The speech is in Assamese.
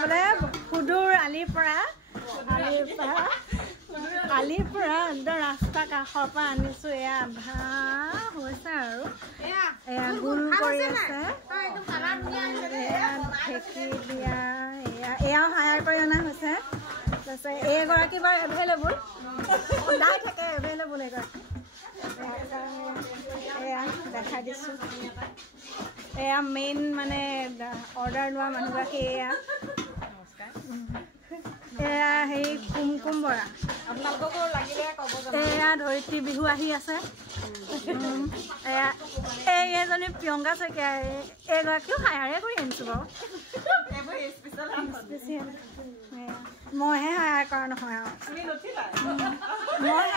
বোলে সুদূৰ আলিৰ পৰা একদম ৰাস্তা কাষৰ পৰা আনিছো এয়া ভাত হৈছে আৰু এয়া গোল কৰি আছে এয়া ঢেঁকী দিয়া এয়াও হায়াৰ কৰি অনা হৈছে তাৰপিছত এইগৰাকী বাৰু এভেইলেবল সদায় থাকে এভেইলেবল এগৰাকী এয়া দেখাই দিছোঁ এয়া মেইন মানে অৰ্ডাৰ লোৱা মানুহগৰাকী এয়া এয়া হেৰি কুমকুম বৰা আপোনালোককো লাগিলে ক'ব এয়া ধৰিত্ৰী বিহু আহি আছে এয়া এইজনী প্ৰিয়ংকা শইকীয়া এইগৰাকীও হায়াৰে কৰি আনিছোঁ বাৰু মইহে হায়াৰ কৰা নহয় আৰু মই